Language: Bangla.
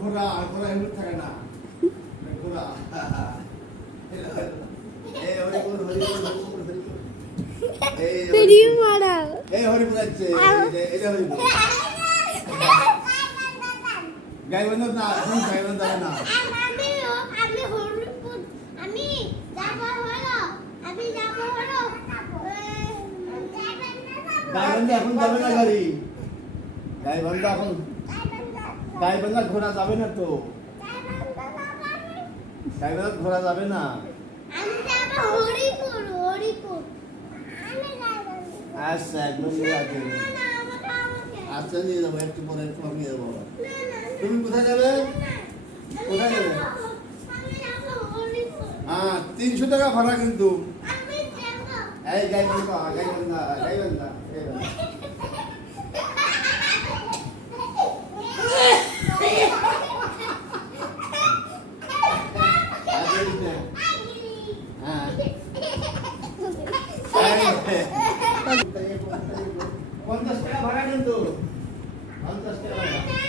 ঘোড়া ঘোড়া হেলমেট থাকে না ঘোড়া এই হরিপুর ভিডিও মারা এই হরিপুর আছে এটা হরিপুর গাইবান্ধা না তুমি গাইবান্ধা না আমি হরিপুর আমি যাব হলো গাইবান্ধা এখন যাবে না গাড়ি গাইবান্ধা এখন গাইবান্ধা ঘোরা যাবে না তো গাইবান্ধা ঘোরা যাবে না আমি যাব হরিপুর আচ্ছা একদম আছে আচ্ছা নিয়ে যাবো একটু পরে একটু নিয়ে যাবো তুমি কোথায় যাবে কোথায় যাবে হ্যাঁ 300 টাকা ভাড়া কিন্তু এই গাইবান্ধা গাইবান্ধা গাইবান্ধা পঞ্চাশ টাকা ভাড়া কিন্তু 50 টাকা ভাড়া